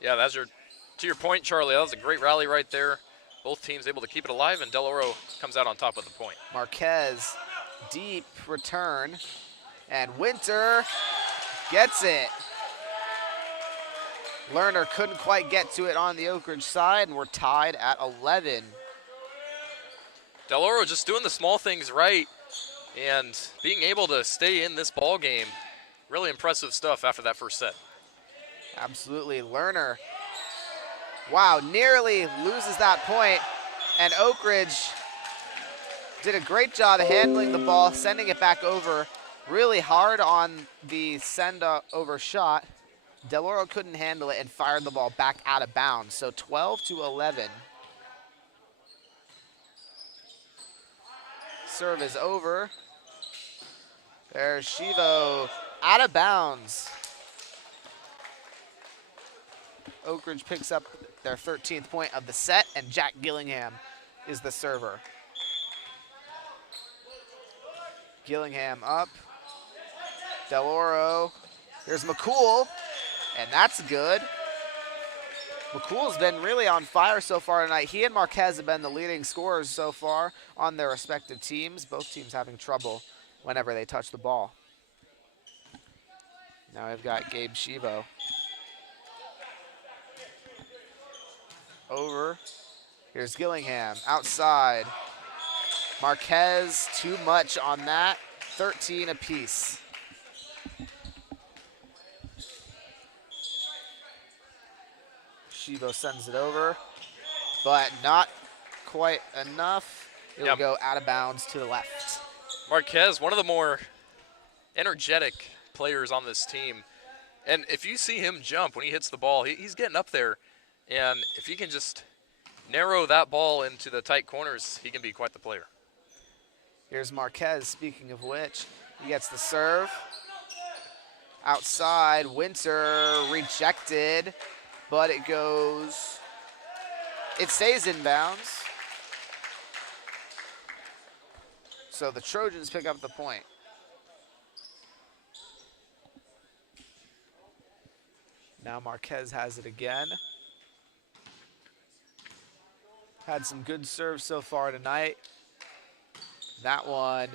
Yeah, to your point, Charlie, that was a great rally right there. Both teams able to keep it alive, and Del Oro comes out on top of the point. Marquez, deep return. And Winter gets it. Lerner couldn't quite get to it on the Oak Ridge side, and we're tied at 11. Del Oro just doing the small things right and being able to stay in this ball game. Really impressive stuff after that first set. Absolutely. Lerner, wow, nearly loses that point. And Oak Ridge did a great job of handling the ball, sending it back over really hard on the send-over shot. Del Oro couldn't handle it and fired the ball back out of bounds. So 12-11. Serve is over. There's Shivo out of bounds. Oak Ridge picks up their 13th point of the set, and Jack Gillingham is the server. Gillingham up. Del Oro. Here's McCool. And that's good. McCool's been really on fire so far tonight. He and Marquez have been the leading scorers so far on their respective teams. Both teams having trouble whenever they touch the ball. Now we've got Gabe Shivo. Over. Here's Gillingham outside. Marquez, too much on that. 13 apiece. Shivo sends it over, but not quite enough. It'll go out of bounds to the left. Marquez, one of the more energetic players on this team. And if you see him jump when he hits the ball, he's getting up there. And if he can just narrow that ball into the tight corners, he can be quite the player. Here's Marquez, speaking of which. He gets the serve. Outside, Winter rejected, but it stays in bounds. So the Trojans pick up the point. Now Marquez has it again. Had some good serves so far tonight. That one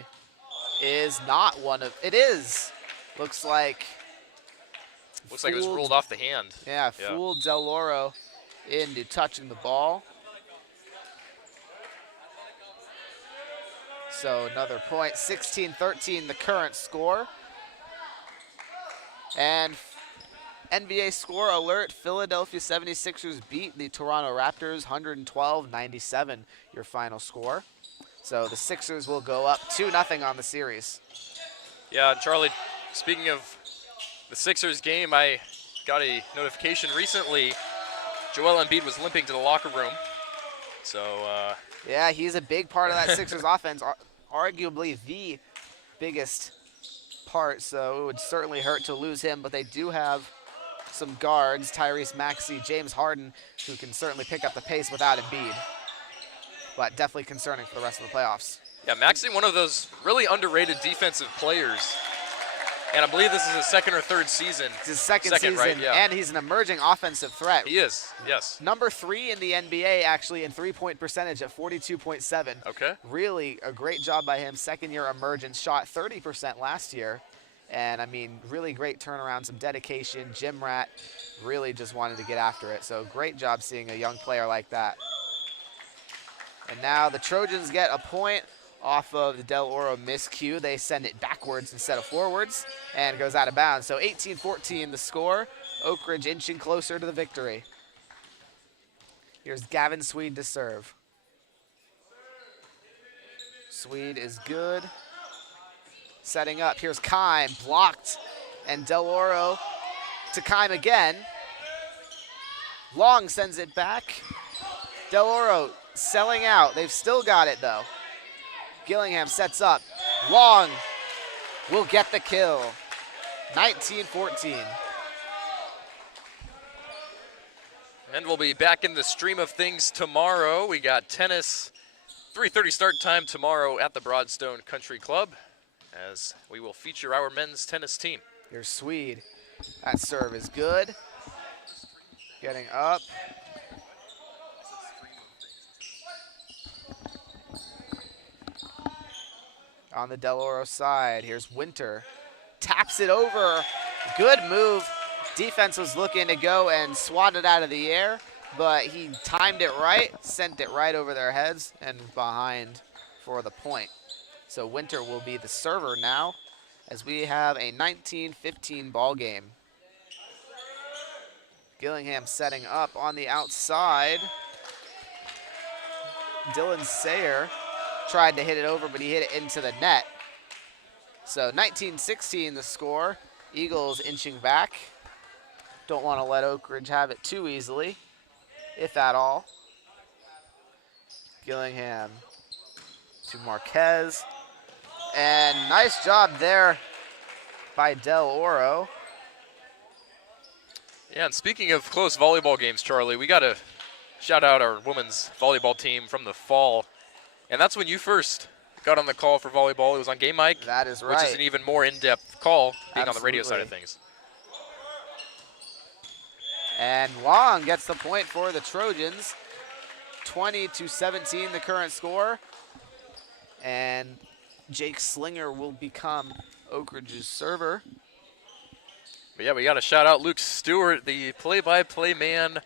is not one of, it is. Looks like it was ruled off the hand. Yeah, fooled Del Oro into touching the ball. So another point, 16-13 the current score. And NBA score alert, Philadelphia 76ers beat the Toronto Raptors 112-97, your final score. So the Sixers will go up 2-0 on the series. Yeah, Charlie, speaking of the Sixers game, I got a notification recently. Joel Embiid was limping to the locker room. So, yeah, he's a big part of that Sixers offense, arguably the biggest part. So it would certainly hurt to lose him, but they do have some guards, Tyrese Maxey, James Harden, who can certainly pick up the pace without Embiid. But definitely concerning for the rest of the playoffs. Yeah, Maxey, one of those really underrated defensive players. And I believe this is his second or third season. It's his second season, right? Yeah. And he's an emerging offensive threat. He is, yes. Number 3 in the NBA, actually, in three-point percentage at 42.7. Okay. Really a great job by him. Second-year emergence, shot 30% last year. And, I mean, really great turnaround, some dedication. Gym rat really just wanted to get after it. So great job seeing a young player like that. And now the Trojans get a point off of the Del Oro miscue. They send it backwards instead of forwards and goes out of bounds. So 18-14 the score. Oak Ridge inching closer to the victory. Here's Gavin Swede to serve. Swede is good. Setting up. Here's Kime, blocked. And Del Oro to Kime again. Long sends it back. Del Oro selling out. They've still got it, though. Gillingham sets up. Long will get the kill. 19-14. And we'll be back in the stream of things tomorrow. We got tennis, 3:30 start time tomorrow at the Broadstone Country Club, as we will feature our men's tennis team. Here's Swede. That serve is good. Getting up. On the Del Oro side, here's Winter. Taps it over. Good move. Defense was looking to go and swat it out of the air, but he timed it right, sent it right over their heads and behind for the point. So Winter will be the server now, as we have a 19-15 ball game. Gillingham setting up on the outside. Dylan Sayer tried to hit it over, but he hit it into the net. So 19-16 the score. Eagles inching back. Don't want to let Oak Ridge have it too easily, if at all. Gillingham to Marquez. And nice job there by Del Oro. Yeah, and speaking of close volleyball games, Charlie, we got to shout out our women's volleyball team from the fall. And that's when you first got on the call for volleyball. It was on Game Mic. That is right. Which is an even more in-depth call, being Absolutely. on the radio side of things. And Long gets the point for the Trojans. 20-17 the current score. And Jake Slinger will become Oak Ridge's server. But yeah, we got to shout out Luke Stewart, the play-by-play man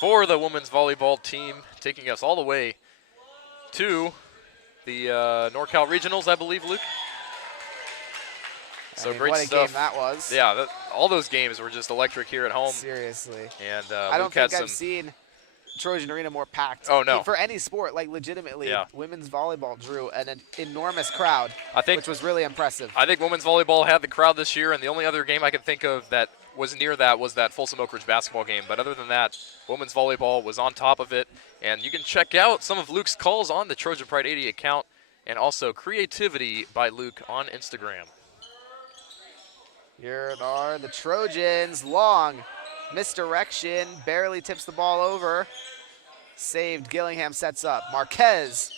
for the women's volleyball team, taking us all the way to the NorCal Regionals, I believe, Luke. So great what a stuff. game that was. Yeah, all those games were just electric here at home. Seriously. And I don't Luke had think I've some. seen Trojan Arena more packed. Oh, no. For any sport, like legitimately, Yeah. women's volleyball drew an enormous crowd, which was really impressive. I think women's volleyball had the crowd this year, and the only other game I can think of that was near that was that Folsom Oak Ridge basketball game. But other than that, women's volleyball was on top of it. And you can check out some of Luke's calls on the Trojan Pride 80 account, and also Creativity by Luke on Instagram. Here are the Trojans. Long misdirection, barely tips the ball over. Saved, Gillingham sets up. Marquez,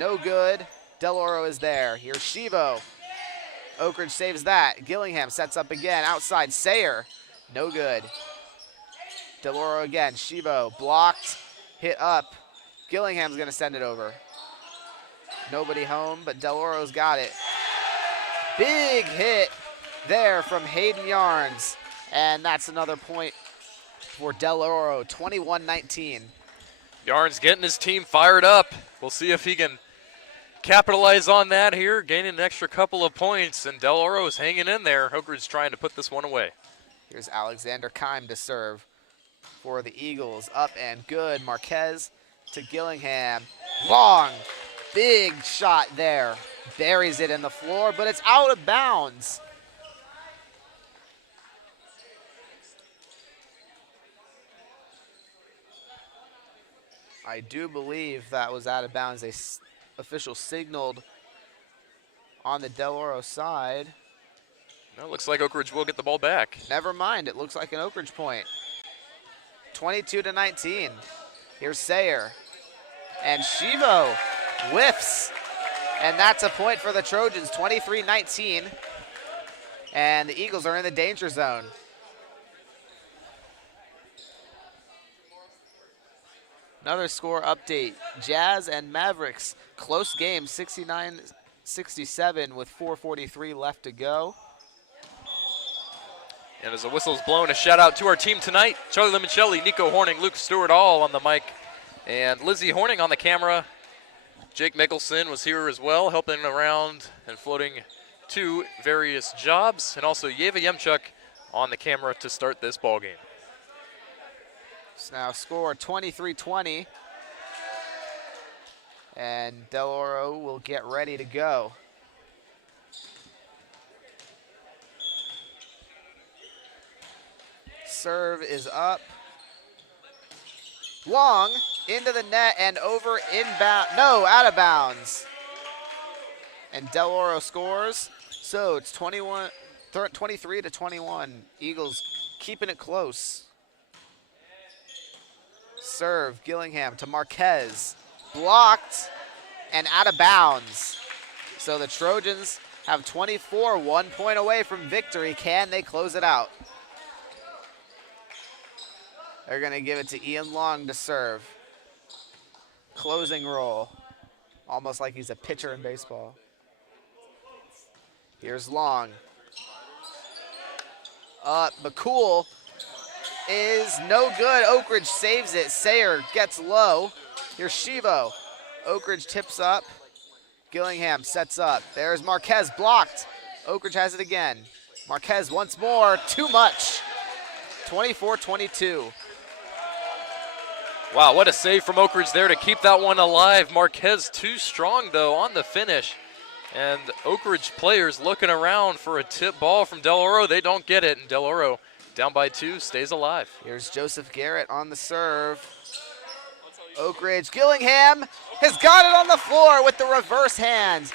no good. Del Oro is there. Here's Shivo. Oak Ridge saves that. Gillingham sets up again. Outside, Sayer, no good. Del Oro again. Shivo blocked, hit up. Gillingham's gonna send it over. Nobody home, but Del Oro's got it. Big hit there from Hayden Yarns. And that's another point for Del Oro, 21-19. Yarns getting his team fired up. We'll see if he can capitalize on that here, gaining an extra couple of points. And Del Oro is hanging in there. Oak Ridge trying to put this one away. Here's Alexander Keim to serve for the Eagles. Up and good. Marquez to Gillingham. Long, big shot there. Buries it in the floor, but it's out of bounds. I do believe that was out of bounds. They official signaled on the Del Oro side. No, it looks like Oak Ridge will get the ball back. Never mind, it looks like an Oak Ridge point. 22-19. Here's Sayer. And Shivo whiffs. And that's a point for the Trojans, 23-19. And the Eagles are in the danger zone. Another score update. Jazz and Mavericks, close game, 69-67 with 4:43 left to go. And as the whistle's blown, a shout out to our team tonight. Charlie Limoncelli, Nico Horning, Luke Stewart all on the mic, and Lizzie Horning on the camera. Jake Mickelson was here as well, helping around and floating to various jobs. And also Yeva Yemchuk on the camera to start this ball game. So now score 23-20. And Del Oro will get ready to go. Serve is up. Long into the net and over inbound. No, out of bounds. And Del Oro scores. So it's 23-21. Eagles keeping it close. Serve, Gillingham to Marquez. Blocked and out of bounds. So the Trojans have 24, 1 point away from victory. Can they close it out? They're going to give it to Ian Long to serve. Closing roll. Almost like he's a pitcher in baseball. Here's Long. McCool is no good. Oak Ridge saves it. Sayer gets low. Here's Shivo. Oak Ridge tips up. Gillingham sets up. There's Marquez blocked. Oak Ridge has it again. Marquez once more. Too much. 24-22. Wow, what a save from Oak Ridge there to keep that one alive. Marquez too strong, though, on the finish. And Oak Ridge players looking around for a tip ball from Del Oro. They don't get it, and Del Oro, down by 2, stays alive. Here's Joseph Garrett on the serve. Oak Ridge. Gillingham has got it on the floor with the reverse hands.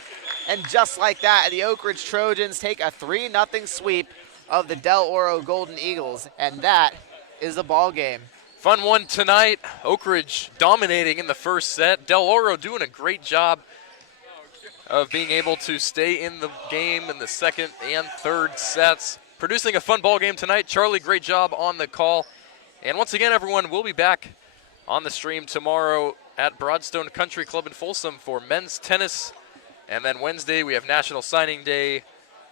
And just like that, the Oak Ridge Trojans take a 3-0 sweep of the Del Oro Golden Eagles. And that is the ball game. Fun one tonight. Oak Ridge dominating in the first set. Del Oro doing a great job of being able to stay in the game in the second and third sets. Producing a fun ball game tonight. Charlie, great job on the call. And once again, everyone, we'll be back on the stream tomorrow at Broadstone Country Club in Folsom for men's tennis. And then Wednesday, we have National Signing Day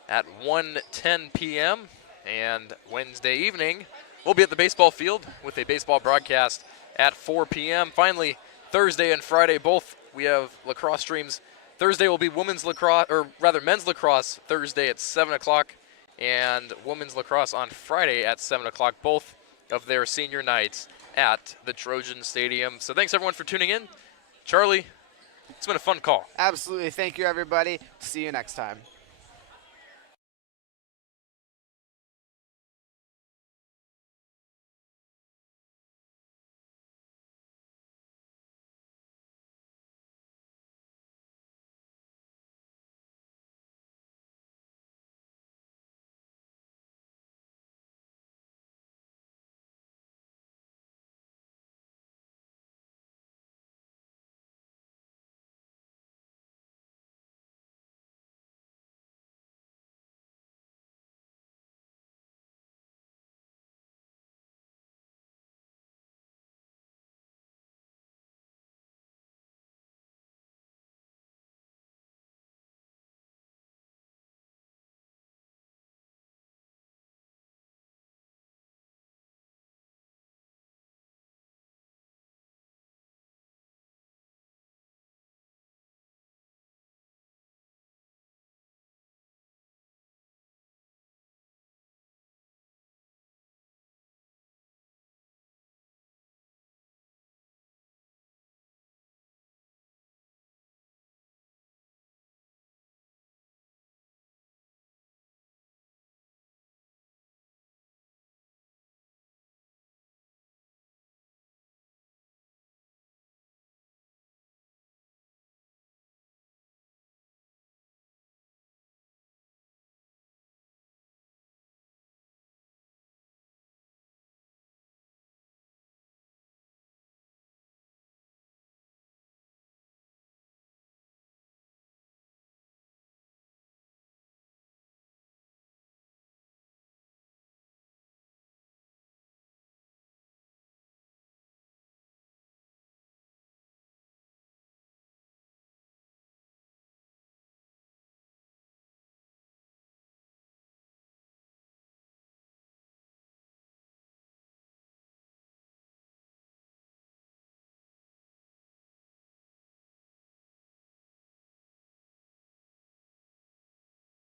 at 1:10 p.m. And Wednesday evening, we'll be at the baseball field with a baseball broadcast at 4 p.m. Finally, Thursday and Friday, both we have lacrosse streams. Thursday will be men's lacrosse Thursday at 7 o'clock, and women's lacrosse on Friday at 7 o'clock, both of their senior nights at the Trojan Stadium. So thanks, everyone, for tuning in. Charlie, it's been a fun call. Absolutely. Thank you, everybody. See you next time.